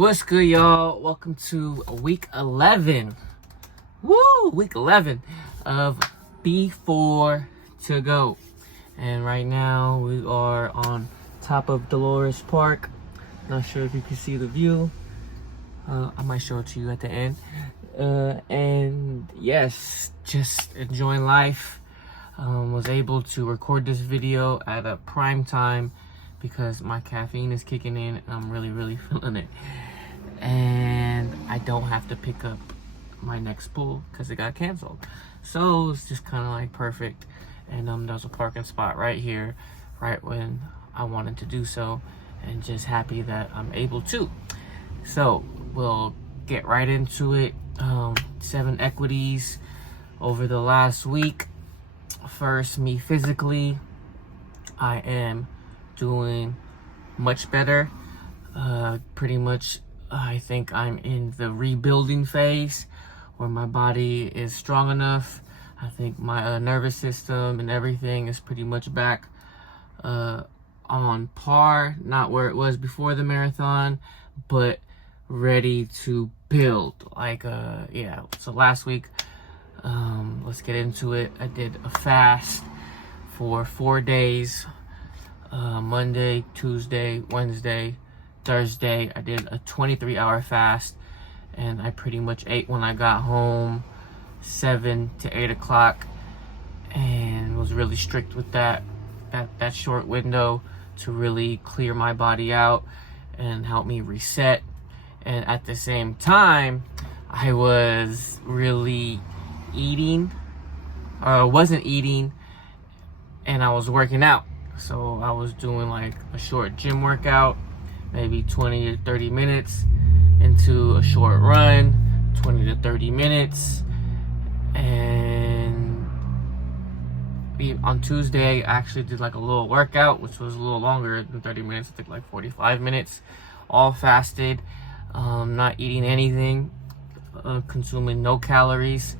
What's good, y'all? Welcome to week 11. Woo! Week 11 of B4 to go. And right now we are on top of Dolores Park. Not sure if you can see the view. I might show it to you at the end. And yes, just enjoying life. Was able to record this video at a prime time because my caffeine is kicking in and I'm really feeling it. And I don't have to pick up my next pool because it got canceled. So it's just kind of like perfect. And there's a parking spot right here, right when I wanted to do so, and just happy that I'm able to. So we'll get right into it. 7 equities over the last week. First, me physically, I am doing much better. Pretty much, I think I'm in the rebuilding phase where my body is strong enough. I think my nervous system and everything is pretty much back on par, not where it was before the marathon, but ready to build. Yeah, so last week, let's get into it. I did a fast for 4 days, Monday, Tuesday, Wednesday, Thursday. I did a 23-hour fast, and I pretty much ate when I got home, 7 to 8 o'clock, and was really strict with that short window to really clear my body out and help me reset. And at the same time, I was really wasn't eating, and I was working out. So I was doing like a short gym workout, maybe 20 to 30 minutes, into a short run, 20 to 30 minutes. And on Tuesday, I actually did like a little workout, which was a little longer than 30 minutes. I think like 45 minutes, all fasted, not eating anything, consuming no calories.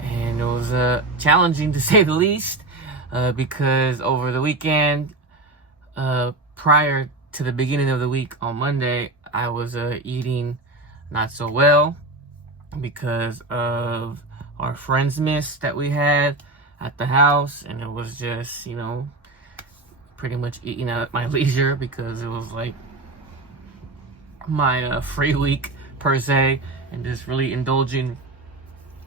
And it was challenging to say the least, because over the weekend, prior to the beginning of the week on Monday, I was eating not so well because of our friends miss that we had at the house. And it was just, pretty much eating at my leisure because it was like my free week per se, and just really indulging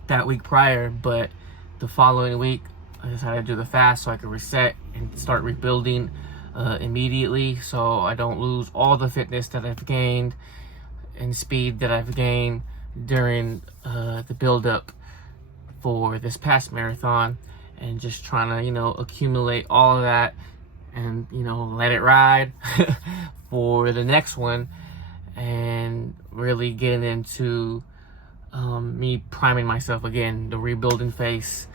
that week prior. But the following week, I decided to do the fast so I could reset and start rebuilding immediately, so I don't lose all the fitness that I've gained and speed that I've gained during the build-up for this past marathon, and just trying to accumulate all of that and let it ride for the next one, and really getting into me priming myself again, the rebuilding phase.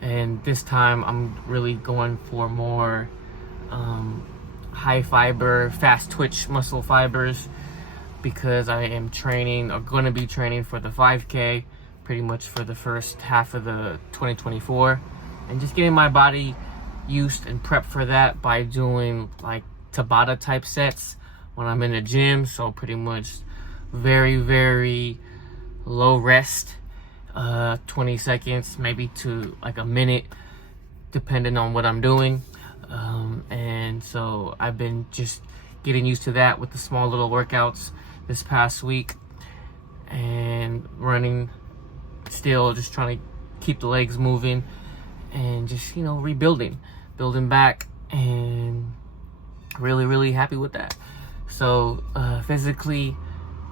And this time I'm really going for more high fiber, fast twitch muscle fibers, because I am training, or going to be training, for the 5K pretty much for the first half of the 2024, and just getting my body used and prepped for that by doing like Tabata type sets when I'm in the gym. So pretty much very low rest, 20 seconds maybe to like a minute, depending on what I'm doing. And so I've been just getting used to that with the small little workouts this past week, and running still, just trying to keep the legs moving, and just building back, and really happy with that. So physically,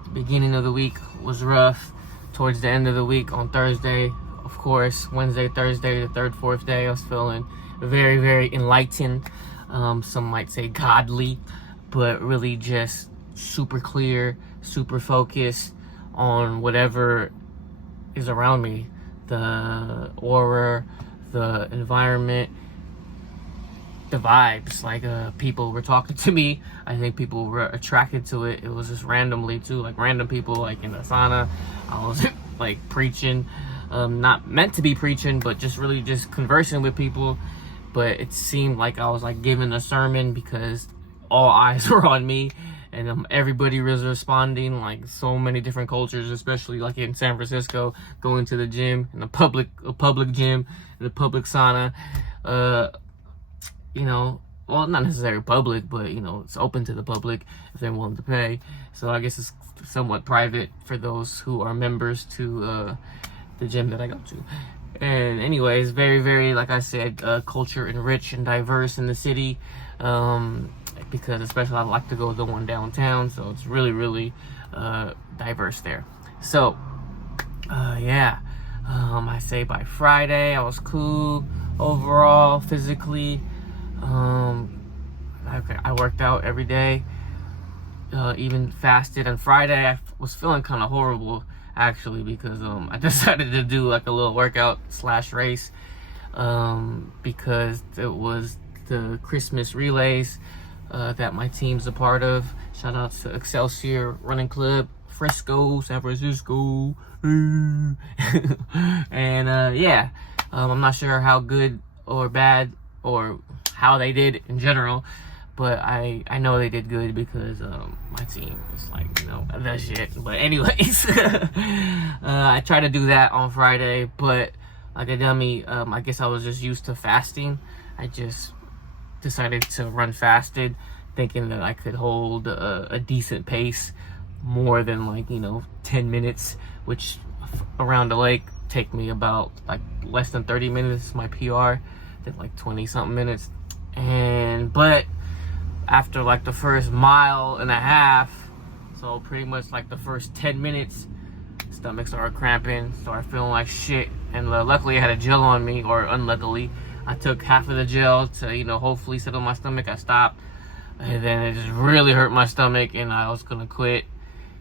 the beginning of the week was rough. Towards the end of the week on Thursday, of course, Wednesday, Thursday, the third, fourth day, I was feeling very enlightened. Some might say godly, but really just super clear, super focused on whatever is around me, the aura, the environment, the vibes. Like people were talking to me. I think people were attracted to it. It was just randomly too, like random people, like in the sauna. I was like preaching, not meant to be preaching, but just really just conversing with people. But it seemed like I was like giving a sermon because all eyes were on me, and everybody was responding, like so many different cultures, especially like in San Francisco, going to the gym, in a public gym, in a public sauna, you know, well, not necessarily public, but you know, it's open to the public if they're willing to pay. So I guess it's somewhat private for those who are members to the gym that I go to. And anyways, very, very, like I said, culture enriched and diverse in the city, because especially I like to go to the one downtown, so it's really, really diverse there. So yeah, I say by Friday I was cool overall physically. I worked out every day, even fasted. On Friday I was feeling kind of horrible actually, because I decided to do like a little workout / race, because it was the Christmas relays that my team's a part of. Shout out to Excelsior Running Club, Frisco, San Francisco. And yeah, I'm not sure how good or bad or how they did in general, but I know they did good because my team is like, you know, that shit. But anyways, I tried to do that on Friday, but like a dummy, I guess I was just used to fasting. I just decided to run fasted, thinking that I could hold a decent pace, more than like, you know, 10 minutes, which around the lake take me about like less than 30 minutes. My PR did like 20 something minutes. But after like the first mile and a half, so pretty much like the first 10 minutes, stomach started cramping, started feeling like shit. And luckily I had a gel on me, or unluckily I took half of the gel to, you know, hopefully settle my stomach. I stopped, and then it just really hurt my stomach, and I was gonna quit.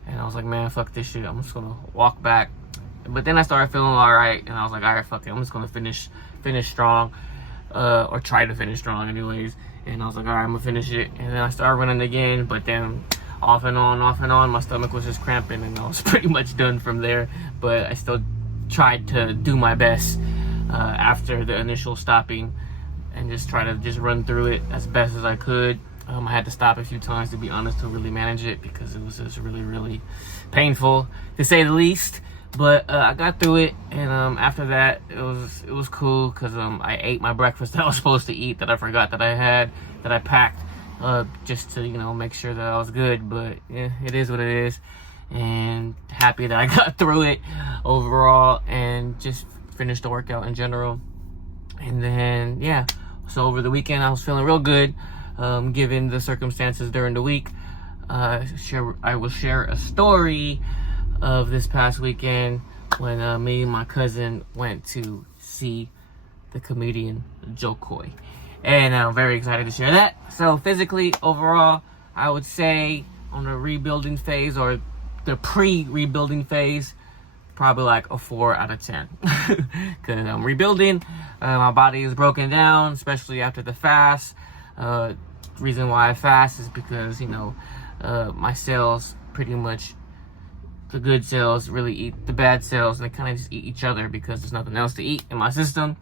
And I was like, man, fuck this shit, I'm just gonna walk back. But then I started feeling alright, and I was like, alright, fuck it, I'm just gonna finish strong, or try to finish strong anyways. And I was like, alright, I'm gonna finish it. And then I started running again, but then off and on, my stomach was just cramping, and I was pretty much done from there. But I still tried to do my best after the initial stopping, and just try to just run through it as best as I could. I had to stop a few times, to be honest, to really manage it, because it was just really, really painful, to say the least. But I got through it, and after that, it was cool, because I ate my breakfast that I was supposed to eat, that I forgot that I packed, just to, you know, make sure that I was good. But yeah, it is what it is, and happy that I got through it overall, and just finished the workout in general. And then yeah, so over the weekend I was feeling real good, given the circumstances during the week. I will share a story of this past weekend when me and my cousin went to see the comedian Jo Koy, and I'm very excited to share that. So physically, overall, I would say on the rebuilding phase, or the pre-rebuilding phase, probably like a 4 out of 10. Because I'm rebuilding, my body is broken down, especially after the fast. Reason why I fast is because, you know, my cells, pretty much the good cells really eat the bad cells, and they kind of just eat each other because there's nothing else to eat in my system.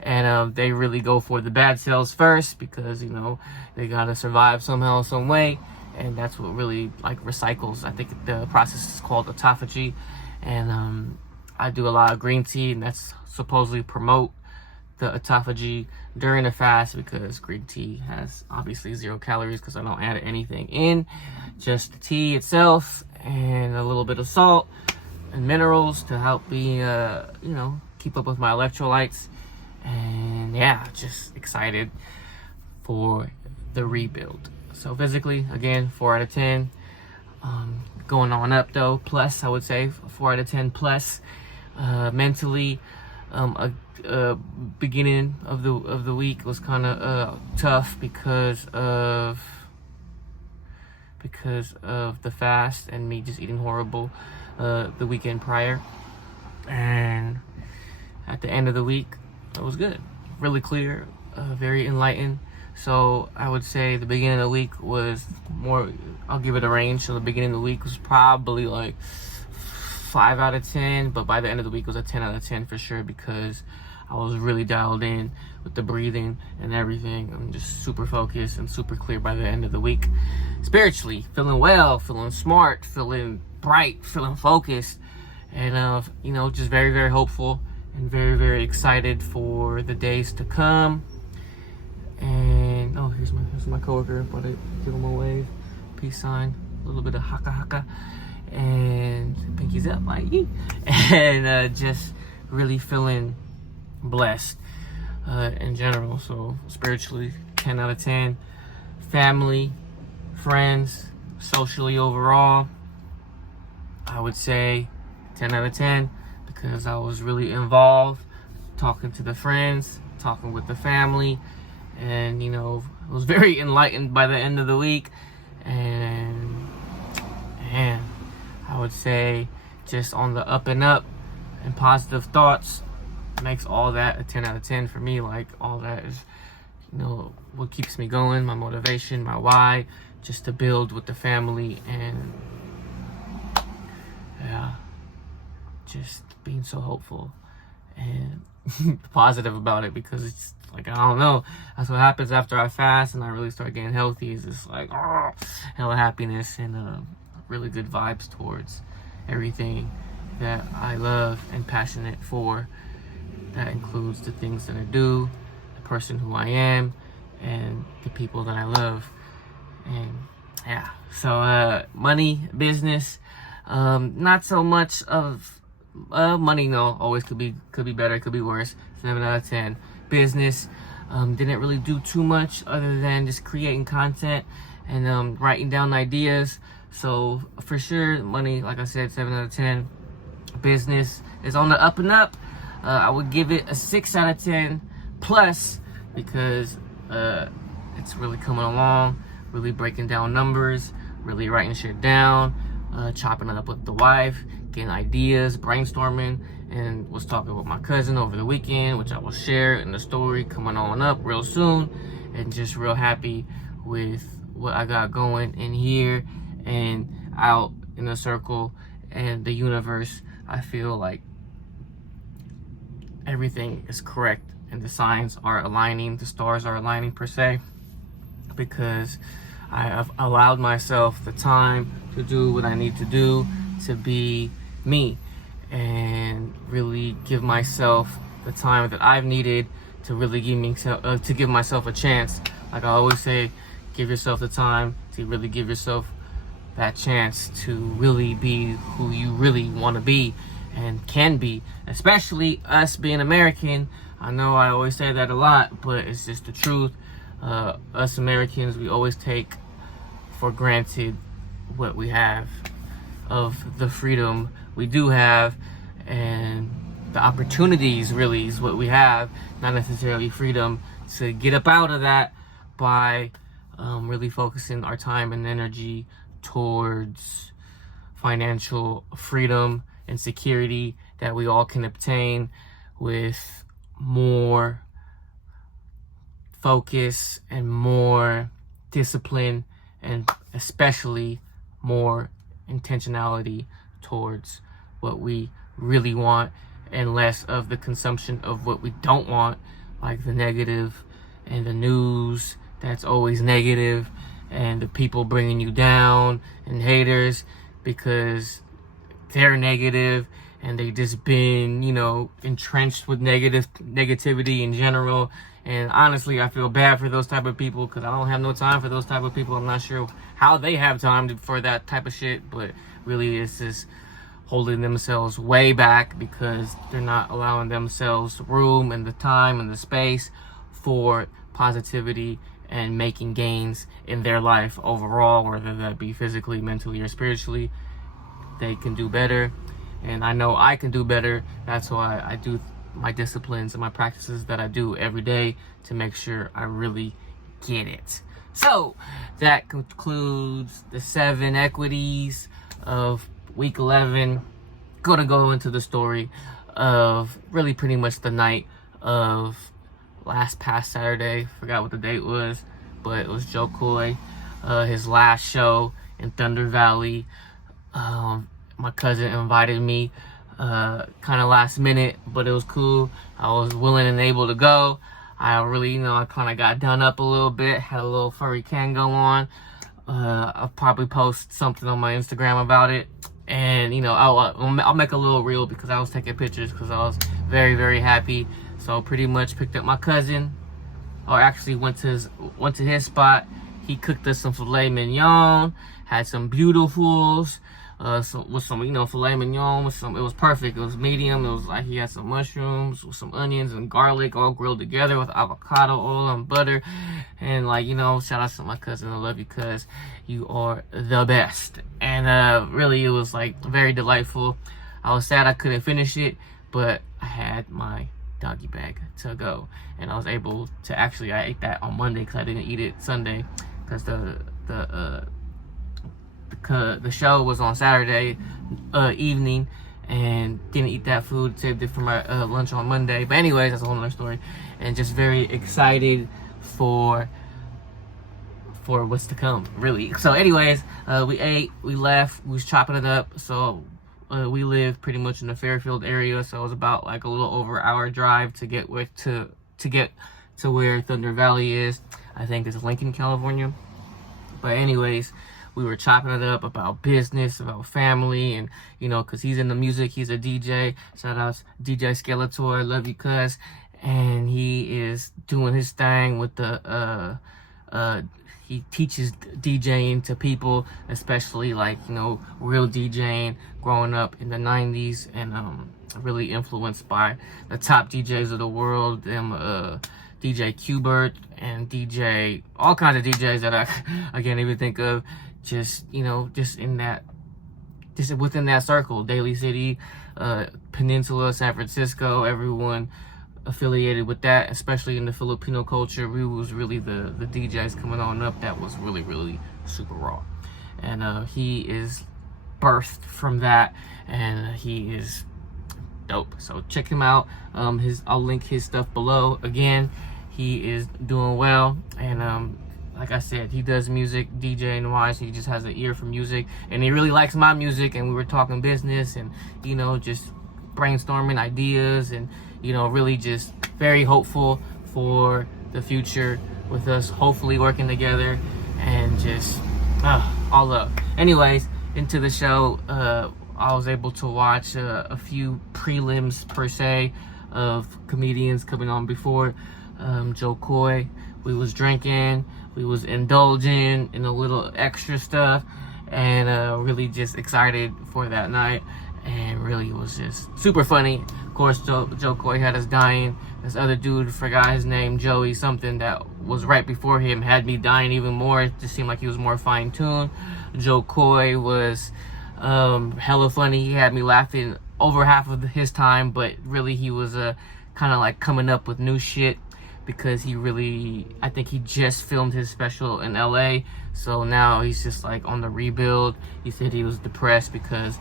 And they really go for the bad cells first, because, you know, they gotta survive somehow, some way. And that's what really like recycles. I think the process is called autophagy. And I do a lot of green tea, and that's supposedly promote the autophagy during the fast, because green tea has obviously 0 calories, because I don't add anything in, just the tea itself and a little bit of salt and minerals to help me, you know, keep up with my electrolytes. And yeah, just excited for the rebuild. So physically, again, 4 out of 10. Going on up though, plus, I would say 4 out of 10 plus. Mentally, beginning of the week was kind of tough because of the fast and me just eating horrible the weekend prior. And at the end of the week, it was good, really clear, very enlightened. So I would say the beginning of the week was more, I'll give it a range. So the beginning of the week was probably like 5 out of 10, but by the end of the week it was a 10 out of 10 for sure, because I was really dialed in with the breathing and everything. I'm just super focused and super clear by the end of the week. Spiritually, feeling well, feeling smart, feeling bright, feeling focused, and just very, very hopeful and very, very excited for the days to come. And here's my coworker, but I give him a wave, peace sign, a little bit of haka haka, and pinkies up, like, and just really feeling blessed in general. So spiritually, 10 out of 10. Family, friends, socially overall, I would say 10 out of 10, because I was really involved, talking to the friends, talking with the family, and was very enlightened by the end of the week. And I would say just on the up and up, and positive thoughts makes all that a 10 out of 10 for me. Like, all that is what keeps me going, my motivation, my why, just to build with the family, and just being so hopeful and positive about it, because it's like, I don't know, that's what happens after I fast and I really start getting healthy. It's just like hella happiness and really good vibes towards everything that I love and passionate for. That includes the things that I do, the person who I am, and the people that I love. And so money, business, not so much of money. No, always could be better, could be worse. 7 out of 10. Business, didn't really do too much other than just creating content and writing down ideas. So for sure, money, like I said, 7 out of 10. Business is on the up and up. I would give it a 6 out of 10 plus, because it's really coming along, really breaking down numbers, really writing shit down, chopping it up with the wife, getting ideas, brainstorming, and was talking with my cousin over the weekend, which I will share in the story coming on up real soon. And just real happy with what I got going in here and out in the circle and the universe. I feel like everything is correct and the signs are aligning, the stars are aligning per se, because I have allowed myself the time to do what I need to do to be me, and really give myself the time that I've needed to really give myself a chance. Like I always say, give yourself the time to really give yourself that chance to really be who you really want to be and can be, especially us being American. I know I always say that a lot, but it's just the truth. Us Americans, we always take for granted what we have, of the freedom we do have, and the opportunities really is what we have, not necessarily freedom to get up out of that by really focusing our time and energy towards financial freedom and security that we all can obtain with more focus and more discipline, and especially more intentionality towards what we really want, and less of the consumption of what we don't want, like the negative and the news that's always negative, and the people bringing you down and haters because they're negative and they just been entrenched with negativity in general. And honestly, I feel bad for those type of people, because I don't have no time for those type of people. I'm not sure how they have time for that type of shit, but really it's just holding themselves way back because they're not allowing themselves room and the time and the space for positivity and making gains in their life overall, whether that be physically, mentally, or spiritually. They can do better, and I know I can do better. That's why I do my disciplines and my practices that I do every day to make sure I really get it. So that concludes the 7 equities of week 11. Gonna go into the story of really pretty much the night of past Saturday. Forgot what the date was, but it was Jo Koy, his last show in Thunder Valley. My cousin invited me kind of last minute, but it was cool. I was willing and able to go. I really, I kind of got done up a little bit, had a little furry Kango on. I'll probably post something on my Instagram about it. And, I'll make a little reel because I was taking pictures because I was very, very happy. So pretty much picked up my cousin, or actually went to his spot. He cooked us some filet mignon, had some beautifuls, with some, filet mignon with some, it was perfect. It was medium. It was like he had some mushrooms with some onions and garlic all grilled together with avocado oil and butter. And shout out to my cousin. I love you, cuz you are the best. And really, it was like very delightful. I was sad I couldn't finish it, but I had my doggy bag to go, and I was able to I ate that on Monday because I didn't eat it Sunday because the show was on Saturday evening, and didn't eat that food. Saved it for my lunch on Monday. But anyways, that's a whole other story. And just very excited for what's to come, really. So anyways, we ate, we left, we was chopping it up. So we live pretty much in the Fairfield area, so it was about like a little over an hour drive to get to where Thunder Valley is. I think it's Lincoln, California. But anyways, we were chopping it up about business, about family, and because he's in the music, he's a DJ. Shout out DJ Skeletor, love you, cuz. And he is doing his thing with the he teaches DJing to people, especially real DJing, growing up in the 90s, and really influenced by the top DJs of the world, DJ Qbert and DJ, all kinds of DJs that I can't even think of, just within that circle, Daly City, Peninsula, San Francisco, everyone affiliated with that, especially in the Filipino culture. We was really the DJs coming on up that was really, really super raw. And he is birthed from that, and he is dope. So check him out. I'll link his stuff below. Again, he is doing well, and like I said, he does music, DJing wise. He just has an ear for music, and he really likes my music. And we were talking business, and just brainstorming ideas, and really just very hopeful for the future with us hopefully working together, and just all love. Anyways, into the show. I was able to watch a few prelims per se of comedians coming on before. Jo Koy, we was drinking, we was indulging in a little extra stuff, and really just excited for that night, and really was just super funny. Of course, Jo Koy had us dying. This other dude, forgot his name, Joey something, that was right before him, had me dying even more. It just seemed like he was more fine-tuned. Jo Koy was hella funny. He had me laughing over half of his time, but really he was kind of like coming up with new shit, because I think he just filmed his special in LA, so now he's just like on the rebuild. He said he was depressed because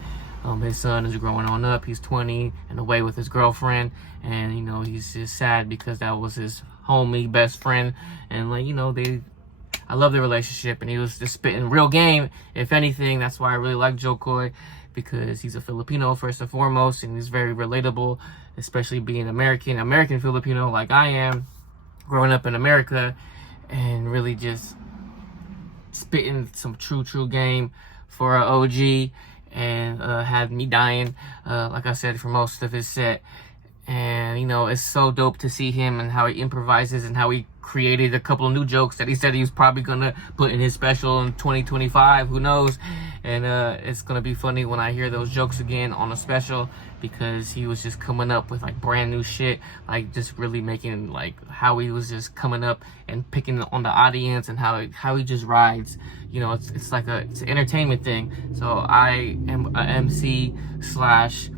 his son is growing on up. He's 20 and away with his girlfriend, and he's just sad because that was his homie, best friend, and I love their relationship, and he was just spitting real game. If anything, that's why I really like Jo Koy, because he's a Filipino first and foremost, and he's very relatable, especially being American Filipino like I am, growing up in America, and really just spitting some true game for an OG, and had me dying, like I said, for most of his set. And it's so dope to see him and how he improvises, and how he created a couple of new jokes that he said he was probably gonna put in his special in 2025, who knows. And it's gonna be funny when I hear those jokes again on a special, because he was just coming up with like brand new shit, like just really making like how he was just coming up and picking on the audience, and how he just rides. It's like it's an entertainment thing. So I am a MC slash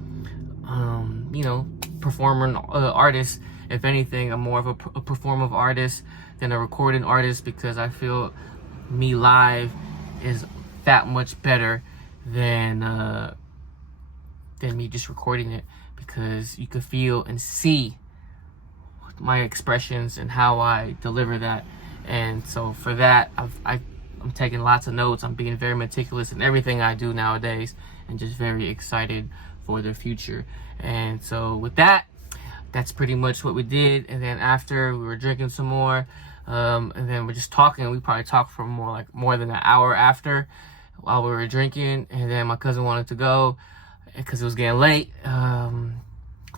performer, artist. If anything, I'm more of a performative artist than a recording artist, because I feel me live is that much better than me just recording it, because you could feel and see my expressions and how I deliver that. And so for that, I I'm taking lots of notes. I'm being very meticulous in everything I do nowadays, and just very excited for the future. And so with that, that's pretty much what we did. And then after, we were drinking some more, and then we're just talking. We probably talked for more than an hour after, while we were drinking. And then my cousin wanted to go because it was getting late. I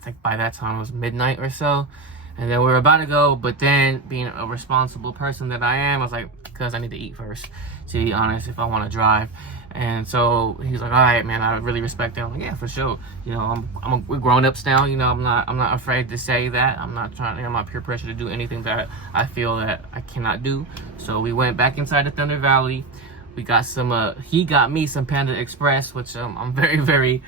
think by that time it was midnight or so. And then we were about to go, but then, being a responsible person that I am, I was like, because I need to eat first, to be honest, if I want to drive. And so he was like, all right, man, I really respect that. I'm like, yeah, for sure. You know, we're grown ups now. You know, I'm not afraid to say that. I'm not peer pressure to do anything that I feel that I cannot do. So we went back inside the Thunder Valley. We got some, he got me some Panda Express, which I'm very, very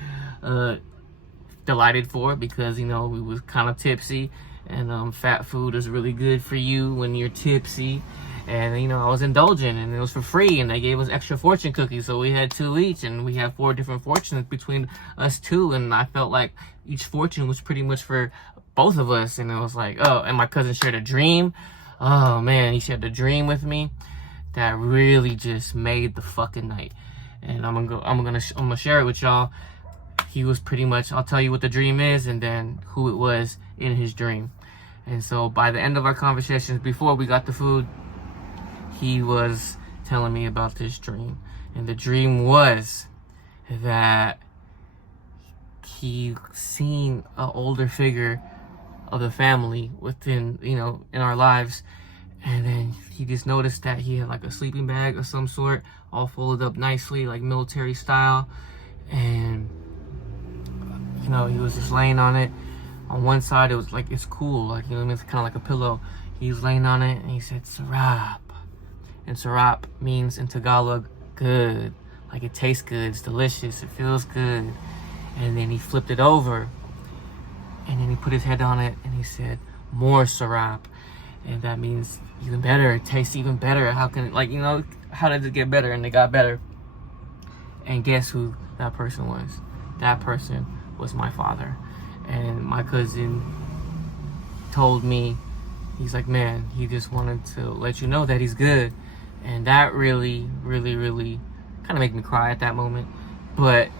delighted for, because, you know, we was kind of tipsy. And fat food is really good for you when you're tipsy. And, you know, I was indulgent, and it was for free, and they gave us extra fortune cookies, so we had 2 each, and we had 4 different fortunes between us 2, and I felt like each fortune was pretty much for both of us. And it was like, oh, and my cousin shared a dream. Oh man, he shared a dream with me that really just made the fucking night. And I'm gonna share it with y'all. He was pretty much, I'll tell you what the dream is and then who it was in his dream. And so by the end of our conversations, before we got the food, he was telling me about this dream. And the dream was that he seen an older figure of the family within, you know, in our lives. And then he just noticed that he had like a sleeping bag of some sort, all folded up nicely, like military style. And, you know, he was just laying on it. On one side, it was like, it's cool, like, you know, it's kind of like a pillow. He was laying on it, and he said, Sarap. And Sarap means in Tagalog, good. Like, it tastes good, it's delicious, it feels good. And then he flipped it over, and then he put his head on it, and he said, more Sarap. And that means even better, it tastes even better. How can it, like, you know, how did it get better? And it got better. And guess who that person was? That person was my father. And my cousin told me, he's like, man, he just wanted to let you know that he's good. And that really, really, really kind of made me cry at that moment. But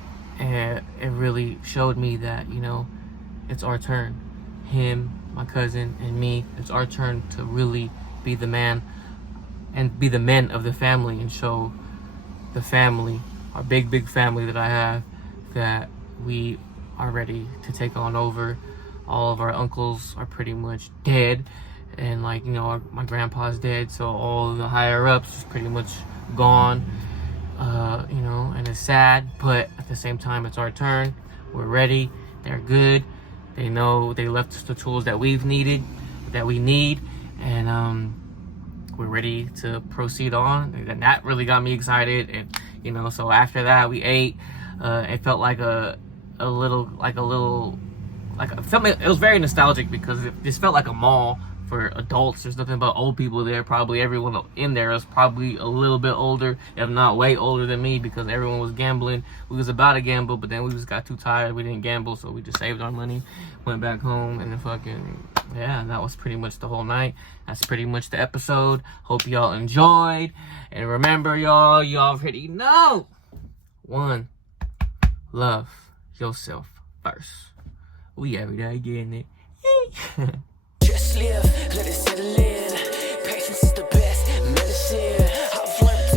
it really showed me that, you know, it's our turn. Him, my cousin, and me, it's our turn to really be the man and be the men of the family and show the family, our big, big family that I have, that we are ready to take on over. All of our uncles are pretty much dead, and, like, you know, my grandpa's dead, so all of the higher ups is pretty much gone. You know, and it's sad, but at the same time, it's our turn. We're ready. They're good. They know they left us the tools that we need, and we're ready to proceed on. And that really got me excited. And, you know, so after that, we ate. It felt like it was very nostalgic, because it just felt like a mall for adults. There's nothing but old people there. Probably everyone in there was probably a little bit older, if not way older than me, because everyone was gambling. We was about to gamble, but then we just got too tired. We didn't gamble, so we just saved our money, went back home, and then fucking, yeah, that was pretty much the whole night. That's pretty much the episode. Hope y'all enjoyed. And remember, y'all already know. 1, love yourself first. We every day getting it. Just live, let it settle in. Patience is the best medicine. I've learned